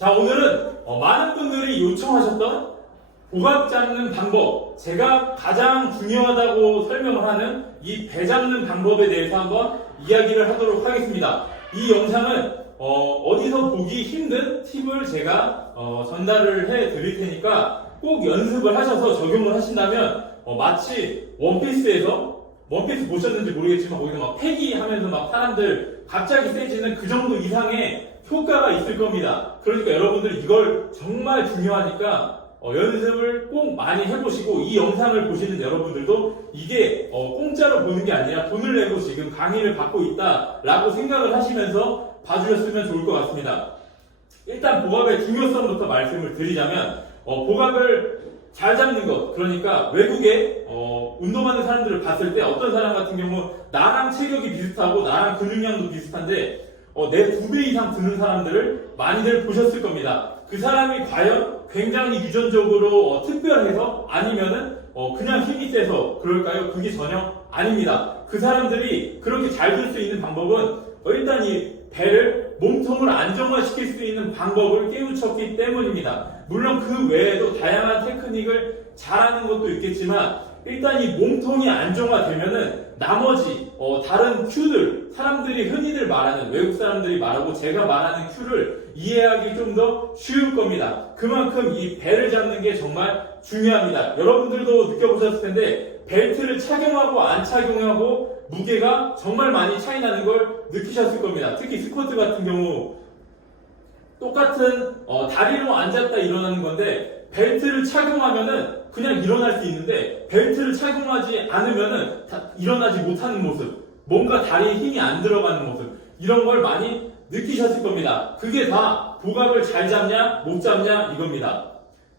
자, 오늘은 많은 분들이 요청하셨던 고각 잡는 방법, 제가 가장 중요하다고 설명을 하는 이 배 잡는 방법에 대해서 한번 이야기를 하도록 하겠습니다. 이 영상은 어디서 보기 힘든 팁을 제가 전달을 해 드릴 테니까 꼭 연습을 하셔서 적용을 하신다면 마치 원피스에서, 원피스 보셨는지 모르겠지만 거기서 막 패기 하면서 막 사람들 갑자기 세지는 그 정도 이상의 효과가 있을 겁니다. 그러니까 여러분들 이걸 정말 중요하니까 연습을 꼭 많이 해보시고, 이 영상을 보시는 여러분들도 이게 공짜로 보는 게 아니라 돈을 내고 지금 강의를 받고 있다라고 생각을 하시면서 봐주셨으면 좋을 것 같습니다. 일단 보갑의 중요성부터 말씀을 드리자면, 보갑을 잘 잡는 것, 그러니까 외국에 운동하는 사람들을 봤을 때 어떤 사람 같은 경우 나랑 체격이 비슷하고 나랑 근육량도 비슷한데 내 2배 이상 드는 사람들을 많이들 보셨을 겁니다. 그 사람이 과연 굉장히 유전적으로 특별해서, 아니면은 그냥 힘이 세서 그럴까요? 그게 전혀 아닙니다. 그 사람들이 그렇게 잘 들 수 있는 방법은 일단 이 배를, 몸통을 안정화시킬 수 있는 방법을 깨우쳤기 때문입니다. 물론 그 외에도 다양한 테크닉을 잘하는 것도 있겠지만, 일단 이 몸통이 안정화되면은 나머지 다른 큐들, 사람들이 흔히들 말하는, 외국 사람들이 말하고 제가 말하는 큐를 이해하기 좀 더 쉬울 겁니다. 그만큼 이 배를 잡는 게 정말 중요합니다. 여러분들도 느껴보셨을 텐데 벨트를 착용하고 안 착용하고 무게가 정말 많이 차이 나는 걸 느끼셨을 겁니다. 특히 스쿼트 같은 경우 똑같은 다리로 앉았다 일어나는 건데, 벨트를 착용하면은 그냥 일어날 수 있는데 벨트를 착용하지 않으면은 일어나지 못하는 모습, 뭔가 다리에 힘이 안 들어가는 모습, 이런 걸 많이 느끼셨을 겁니다. 그게 다 보갑을 잘 잡냐 못 잡냐 이겁니다.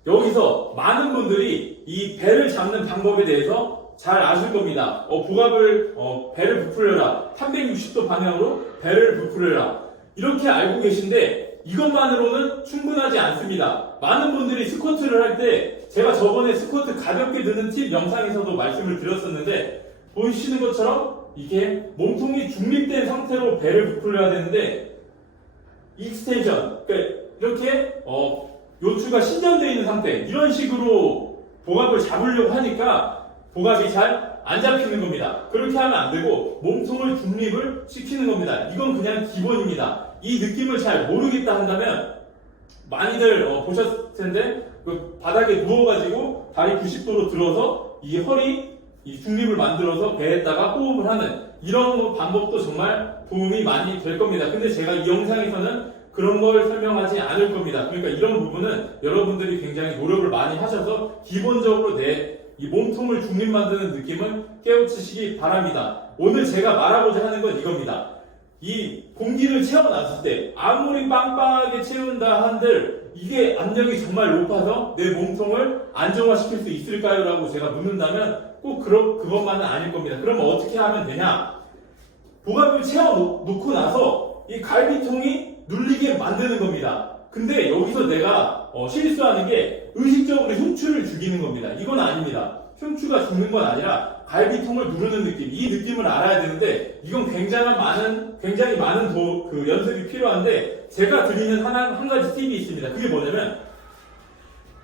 여기서 많은 분들이 이 배를 잡는 방법에 대해서 잘 아실 겁니다. 보갑을 배를 부풀려라, 360도 방향으로 배를 부풀려라, 이렇게 알고 계신데 이것만으로는 충분하지 않습니다. 많은 분들이 스쿼트를 할 때, 제가 저번에 스쿼트 가볍게 드는 팁 영상에서도 말씀을 드렸었는데, 보이시는 것처럼 이게 몸통이 중립된 상태로 배를 부풀려야 되는데, 익스텐션, 그러니까 이렇게 요추가 신전되어 있는 상태, 이런 식으로 보갑을 잡으려고 하니까 보갑이 잘 안 잡히는 겁니다. 그렇게 하면 안 되고 몸통을 중립을 시키는 겁니다. 이건 그냥 기본입니다. 이 느낌을 잘 모르겠다 한다면, 많이들 보셨을 텐데 그 바닥에 누워가지고 다리 90도로 들어서 이 허리 이 중립을 만들어서 배에다가 호흡을 하는 이런 방법도 정말 도움이 많이 될 겁니다. 근데 제가 이 영상에서는 그런 걸 설명하지 않을 겁니다. 그러니까 이런 부분은 여러분들이 굉장히 노력을 많이 하셔서 기본적으로 내 이 몸통을 중립 만드는 느낌을 깨우치시기 바랍니다. 오늘 제가 말하고자 하는 건 이겁니다. 이 공기를 채워놨을 때 아무리 빵빵하게 채운다 한들 이게 압력이 정말 높아서 내 몸통을 안정화시킬 수 있을까요? 라고 제가 묻는다면 꼭 그것만은 아닐 겁니다. 그러면 어떻게 하면 되냐? 보갑을 채워놓고 나서 이 갈비통이 눌리게 만드는 겁니다. 근데 여기서 내가 실수하는 게 의식적으로 흉추를 죽이는 겁니다. 이건 아닙니다. 흉추가 죽는 건 아니라 갈비통을 누르는 느낌, 이 느낌을 알아야 되는데, 이건 굉장히 많은 그 연습이 필요한데, 제가 드리는 한 가지 팁이 있습니다. 그게 뭐냐면,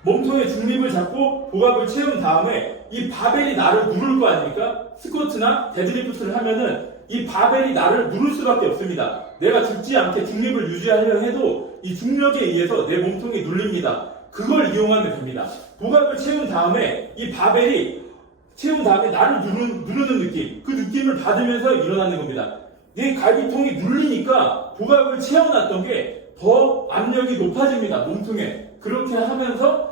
몸통의 중립을 잡고 보갑을 채운 다음에 이 바벨이 나를 누를 거 아닙니까? 스쿼트나 데드리프트를 하면은 이 바벨이 나를 누를 수밖에 없습니다. 내가 죽지 않게 중립을 유지하려 해도 이 중력에 의해서 내 몸통이 눌립니다. 그걸 이용하면 됩니다. 보갑을 채운 다음에 이 바벨이 채운 다음에 나를 누르는 느낌, 그 느낌을 받으면서 일어나는 겁니다. 내 갈비통이 눌리니까 보갑을 채워놨던 게 더 압력이 높아집니다. 몸통에. 그렇게 하면서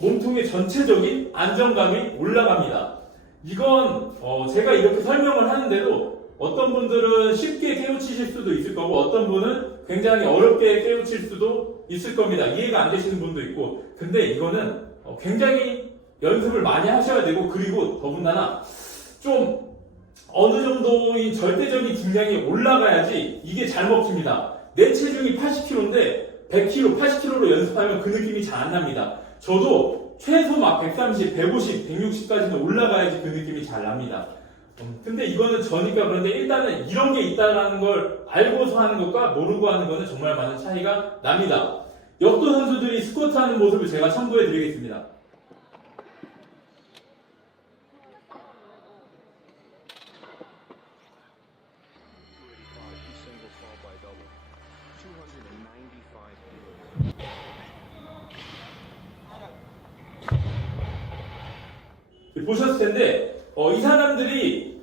몸통의 전체적인 안정감이 올라갑니다. 이건 제가 이렇게 설명을 하는데도 어떤 분들은 쉽게 깨우치실 수도 있을 거고, 어떤 분은 굉장히 어렵게 깨우칠 수도 있을 겁니다. 이해가 안 되시는 분도 있고. 근데 이거는 굉장히 연습을 많이 하셔야 되고, 그리고 더군다나 좀 어느 정도의 절대적인 중량이 올라가야지 이게 잘 먹힙니다. 내 체중이 80kg인데 100kg, 80kg로 연습하면 그 느낌이 잘 안 납니다. 저도 최소 막 130, 150, 160까지는 올라가야지 그 느낌이 잘 납니다. 근데 이거는 저니까 그런데, 일단은 이런 게 있다는 걸 알고서 하는 것과 모르고 하는 것은 정말 많은 차이가 납니다. 역도 선수들이 스쿼트 하는 모습을 제가 첨부해 드리겠습니다. 보셨을 텐데 이 사람들이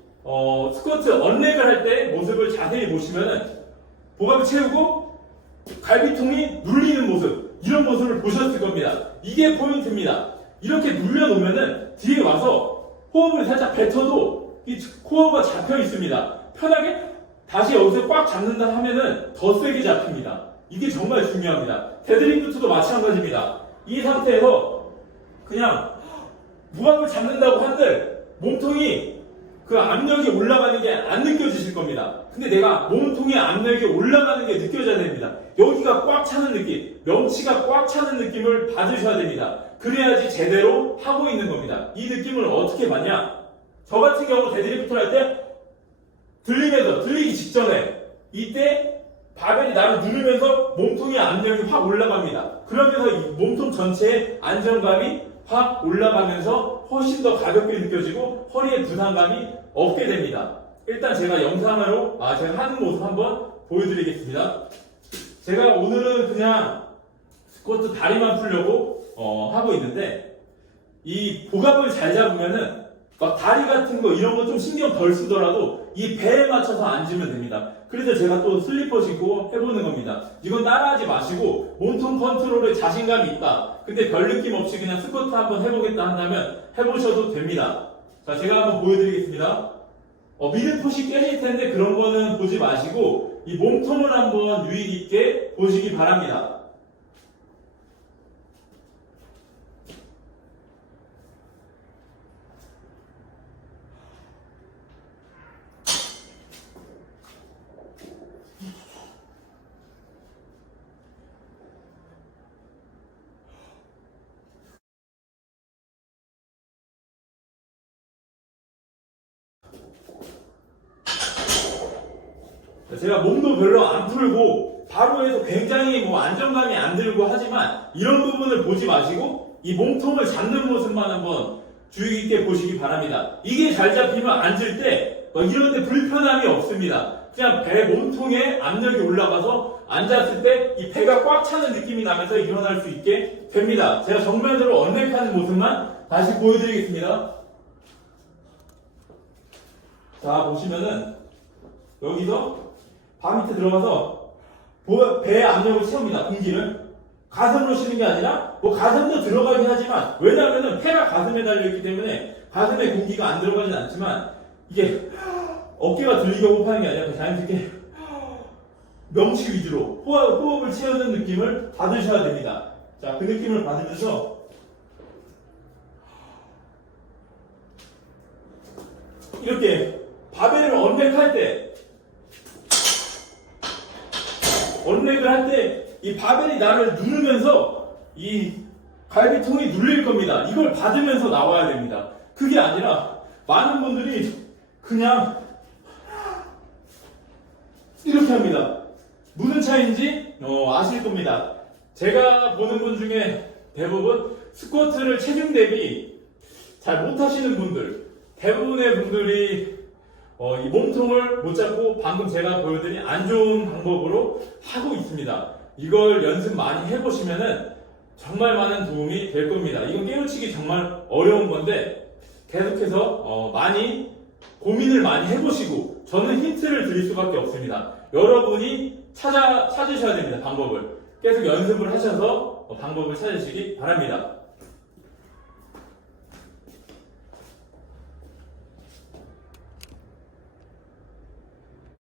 스쿼트 언렉을 할 때 모습을 자세히 보시면은 복압을 채우고 갈비통이 눌리는 모습, 이런 모습을 보셨을 겁니다. 이게 포인트입니다. 이렇게 눌려놓으면은 뒤에 와서 호흡을 살짝 뱉어도 이 코어가 잡혀 있습니다. 편하게 다시 여기서 꽉 잡는다 하면은 더 세게 잡힙니다. 이게 정말 중요합니다. 데드리프트도 마찬가지입니다. 이 상태에서 그냥 무압을 잡는다고 한들 몸통이 그 압력이 올라가는 게 안 느껴지실 겁니다. 근데 내가 몸통의 압력이 올라가는 게 느껴져야 됩니다. 여기가 꽉 차는 느낌, 명치가 꽉 차는 느낌을 받으셔야 됩니다. 그래야지 제대로 하고 있는 겁니다. 이 느낌을 어떻게 받냐? 저 같은 경우 데드리프트를 할 때 들리기 직전에 이때 바벨이 나를 누르면서 몸통의 압력이 확 올라갑니다. 그러면서 이 몸통 전체의 안정감이 확 올라가면서 훨씬 더 가볍게 느껴지고 허리에 부상감이 없게 됩니다. 일단 제가 영상으로 제가 하는 모습 한번 보여드리겠습니다. 제가 오늘은 그냥 스쿼트 다리만 풀려고 하고 있는데 이 복압을 잘 잡으면은 막 다리 같은 거 이런 거 좀 신경 덜 쓰더라도 이 배에 맞춰서 앉으면 됩니다. 그래서 제가 또 슬리퍼 신고 해보는 겁니다. 이건 따라하지 마시고 몸통 컨트롤에 자신감이 있다. 근데 별 느낌 없이 그냥 스쿼트 한번 해보겠다 한다면 해보셔도 됩니다. 자, 제가 한번 보여드리겠습니다. 미드풋이 깨질 텐데 그런 거는 보지 마시고 이 몸통을 한번 유의 있게 보시기 바랍니다. 제가 몸도 별로 안 풀고 바로 해서 굉장히 안정감이 안 들고 하지만 이런 부분을 보지 마시고 이 몸통을 잡는 모습만 한번 주의 깊게 보시기 바랍니다. 이게 잘 잡히면 앉을 때 이런 데 불편함이 없습니다. 그냥 배 몸통에 압력이 올라가서 앉았을 때 이 배가 꽉 차는 느낌이 나면서 일어날 수 있게 됩니다. 제가 정면으로 언렉하는 모습만 다시 보여드리겠습니다. 자, 보시면은 여기서 바 밑에 들어가서 배에 압력을 채웁니다. 공기를 가슴으로 쉬는 게 아니라 가슴도 들어가긴 하지만 왜냐하면 폐가 가슴에 달려있기 때문에 가슴에 공기가 안 들어가진 않지만 이게 어깨가 들리게 호흡하는 게 아니라 자연스럽게 명치 위주로 호흡을 채우는 느낌을 받으셔야 됩니다. 자, 그 느낌을 받으면서 이렇게 바벨을 언렉할 때 이 바벨이 나를 누르면서 이 갈비통이 눌릴 겁니다. 이걸 받으면서 나와야 됩니다. 그게 아니라 많은 분들이 그냥 이렇게 합니다. 무슨 차이인지 아실 겁니다. 제가 보는 분 중에 대부분 스쿼트를 체중 대비 잘 못하시는 분들, 대부분의 분들이 이 몸통을 못 잡고 방금 제가 보여드린 안 좋은 방법으로 하고 있습니다. 이걸 연습 많이 해보시면은 정말 많은 도움이 될 겁니다. 이건 깨우치기 정말 어려운 건데 계속해서 많이 고민을 많이 해보시고 저는 힌트를 드릴 수밖에 없습니다. 여러분이 찾으셔야 됩니다. 방법을 계속 연습을 하셔서 방법을 찾으시기 바랍니다.